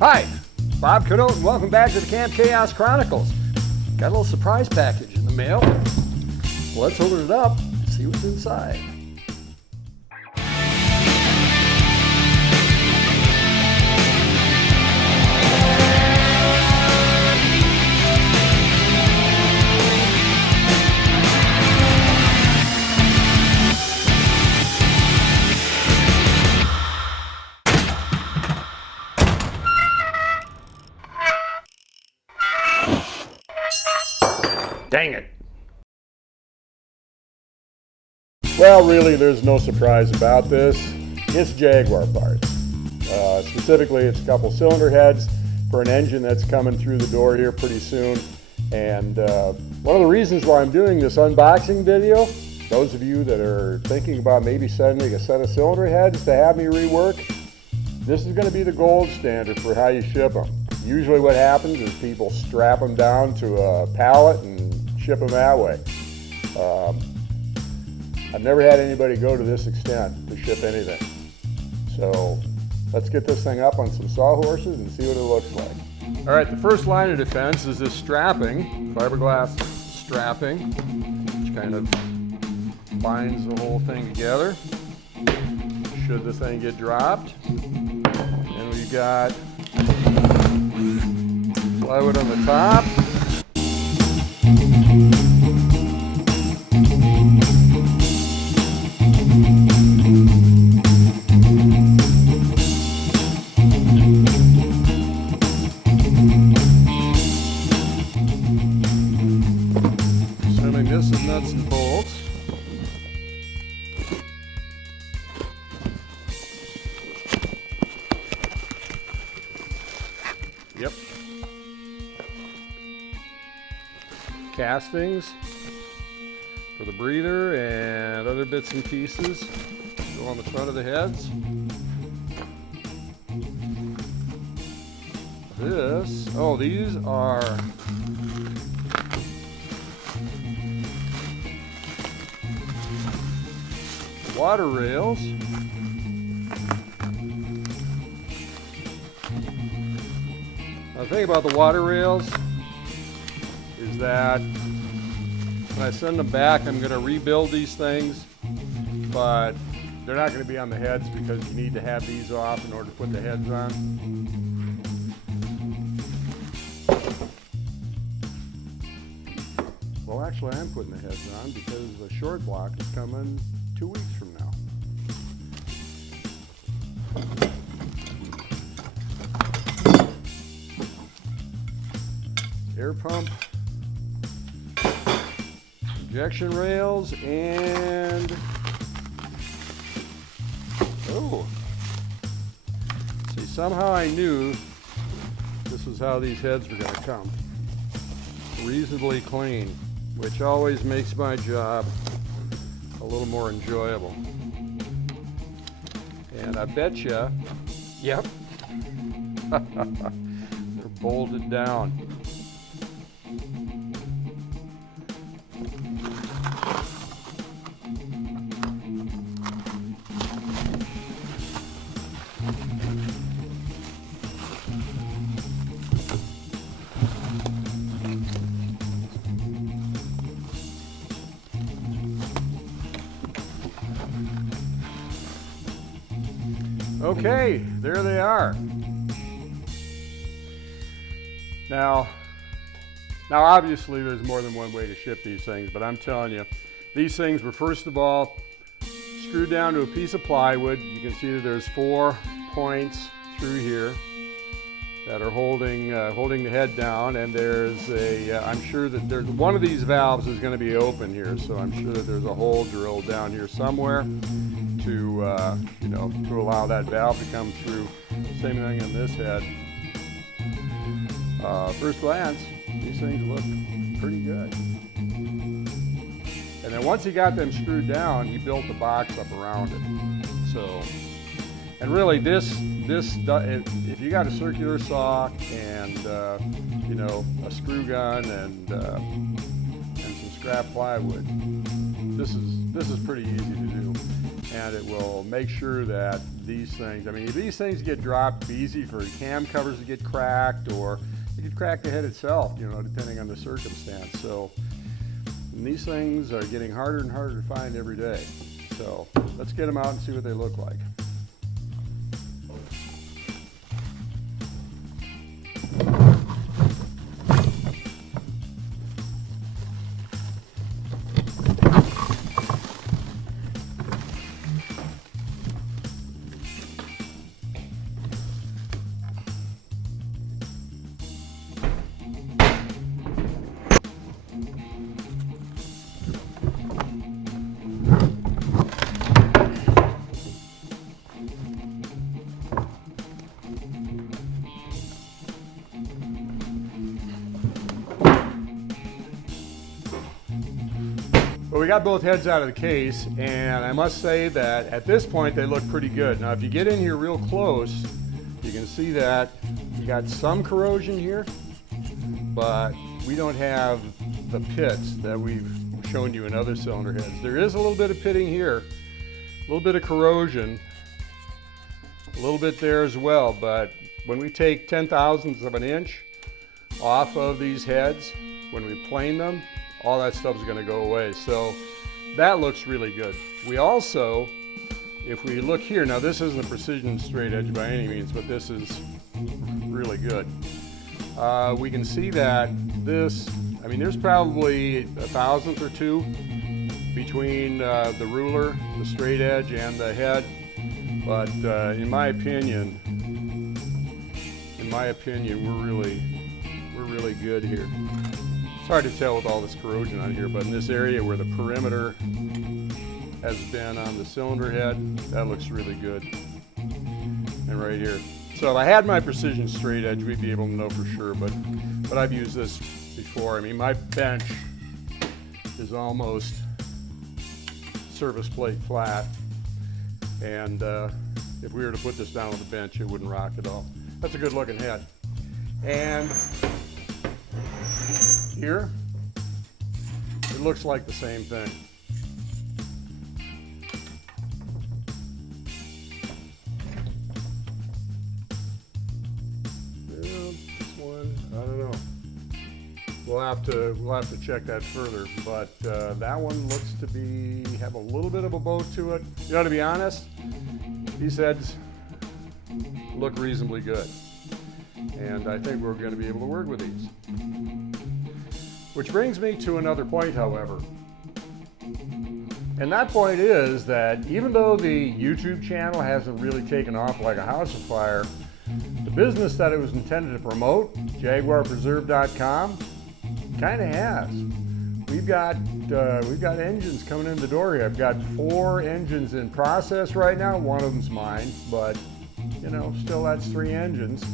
Hi, Bob Cadote, and welcome back to the Camp Chaos Chronicles. Got a little surprise package in the mail. Let's open it up and see what's inside. Dang it. Well, really, there's no surprise about this. It's Jaguar parts. Specifically, it's a couple cylinder heads for an engine that's coming through the door here pretty soon. And one of the reasons why I'm doing this unboxing video, those of you that are thinking about maybe sending a set of cylinder heads to have me rework, this is going to be the gold standard for how you ship them. Usually what happens is people strap them down to a pallet and ship them that way. I've never had anybody go to this extent to ship anything. So let's get this thing up on some sawhorses and see what it looks like. All right, the first line of defense is this strapping, fiberglass strapping, which kind of binds the whole thing together should the thing get dropped. And we got plywood on the top. Assuming this is nuts and bolts. Yep. Castings for the breather and other bits and pieces go on the front of the heads. These are water rails. The thing about the water rails is that when I send them back, I'm going to rebuild these things, but they're not going to be on the heads because you need to have these off in order to put the heads on. Well, actually, I'm putting the heads on because the short block is coming 2 weeks from now. Air pump, injection rails, and see, somehow I knew this was how these heads were going to come. Reasonably clean, which always makes my job a little more enjoyable. And I bet you, yep, they're bolted down. Okay, there they are. Now obviously there's more than one way to ship these things, but I'm telling you, these things were first of all screwed down to a piece of plywood. You can see that there's 4 points through here that are holding the head down, and there's I'm sure that there's one of these valves is going to be open here, so I'm sure that there's a hole drilled down here somewhere to to allow that valve to come through. Same thing on this head. First glance, these things look pretty good. And then once he got them screwed down, he built the box up around it. So, and really if you got a circular saw and a screw gun and some scrap plywood, this is pretty easy to do, and it will make sure that these things. I mean, these things get dropped easy for cam covers to get cracked, or you could crack the head itself, you know, depending on the circumstance. So and these things are getting harder and harder to find every day. So let's get them out and see what they look like. Well, we got both heads out of the case, and I must say that at this point they look pretty good. Now if you get in here real close, you can see that you got some corrosion here, but we don't have the pits that we've shown you in other cylinder heads. There is a little bit of pitting here, a little bit of corrosion, a little bit there as well, but when we take 10,000ths of an inch off of these heads, when we plane them, all that stuff is going to go away. So that looks really good. We also, if we look here, now this isn't a precision straight edge by any means, but this is really good. We can see that this, I mean, there's probably 1,000th or two between the ruler, the straight edge, and the head. But in my opinion, we're really good here. It's hard to tell with all this corrosion on here, but in this area where the perimeter has been on the cylinder head, that looks really good. And right here. So if I had my precision straight edge, we'd be able to know for sure, but I've used this before. I mean, my bench is almost surface plate flat, and if we were to put this down on the bench, it wouldn't rock at all. That's a good looking head. And here, it looks like the same thing. Yeah, this one, I don't know. We'll have to check that further, but that one looks to have a little bit of a bow to it. You know, to be honest, these heads look reasonably good, and I think we're going to be able to work with these. Which brings me to another point, however. And that point is that even though the YouTube channel hasn't really taken off like a house of fire, the business that it was intended to promote, JaguarPreserve.com, kind of has. We've got engines coming in the door here. I've got 4 engines in process right now. One of them's mine, but you know, still that's 3 engines.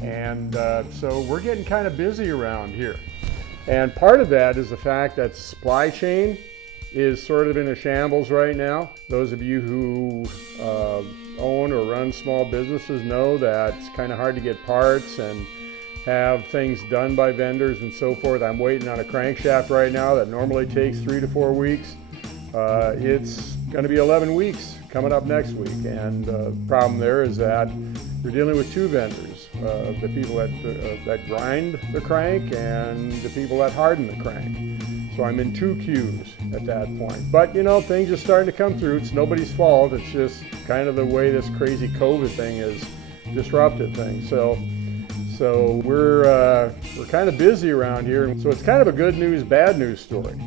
And so we're getting kind of busy around here. And part of that is the fact that supply chain is sort of in a shambles right now. Those of you who own or run small businesses know that it's kind of hard to get parts and have things done by vendors and so forth. I'm waiting on a crankshaft right now that normally takes 3 to 4 weeks. It's going to be 11 weeks coming up next week. And the problem there is that you're dealing with 2 vendors. The people that grind the crank and the people that harden the crank. So I'm in 2 queues at that point. But you know, things are starting to come through. It's nobody's fault. It's just kind of the way this crazy COVID thing has disrupted things. So we're kind of busy around here. So it's kind of a good news, bad news story.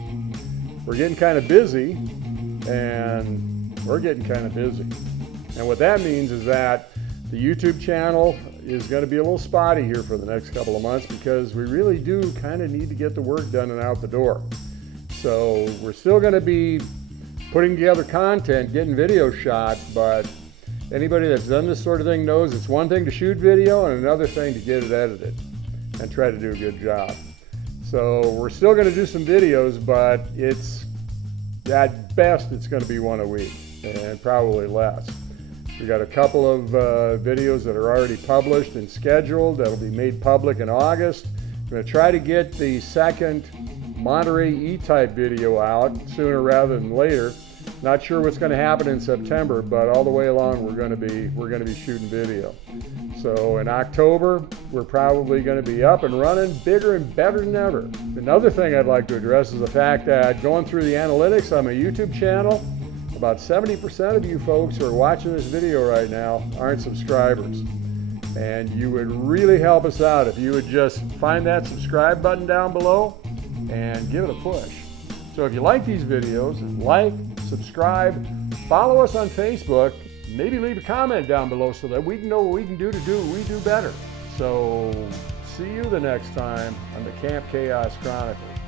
We're getting kind of busy, and we're getting kind of busy. And what that means is that the YouTube channel is going to be a little spotty here for the next couple of months because we really do kind of need to get the work done and out the door. So we're still going to be putting together content, getting video shot, but anybody that's done this sort of thing knows it's one thing to shoot video and another thing to get it edited and try to do a good job. So we're still going to do some videos, but it's at best it's going to be 1 a week and probably less. We got a couple of videos that are already published and scheduled that'll be made public in August. I'm going to try to get the second Monterey E-Type video out sooner rather than later. Not sure what's going to happen in September, but all the way along we're going to be shooting video. So in October, we're probably going to be up and running bigger and better than ever. Another thing I'd like to address is the fact that going through the analytics on my YouTube channel, about 70% of you folks who are watching this video right now aren't subscribers. And you would really help us out if you would just find that subscribe button down below and give it a push. So if you like these videos, like, subscribe, follow us on Facebook, maybe leave a comment down below so that we can know what we can do we do better. So see you the next time on the Camp Chaos Chronicles.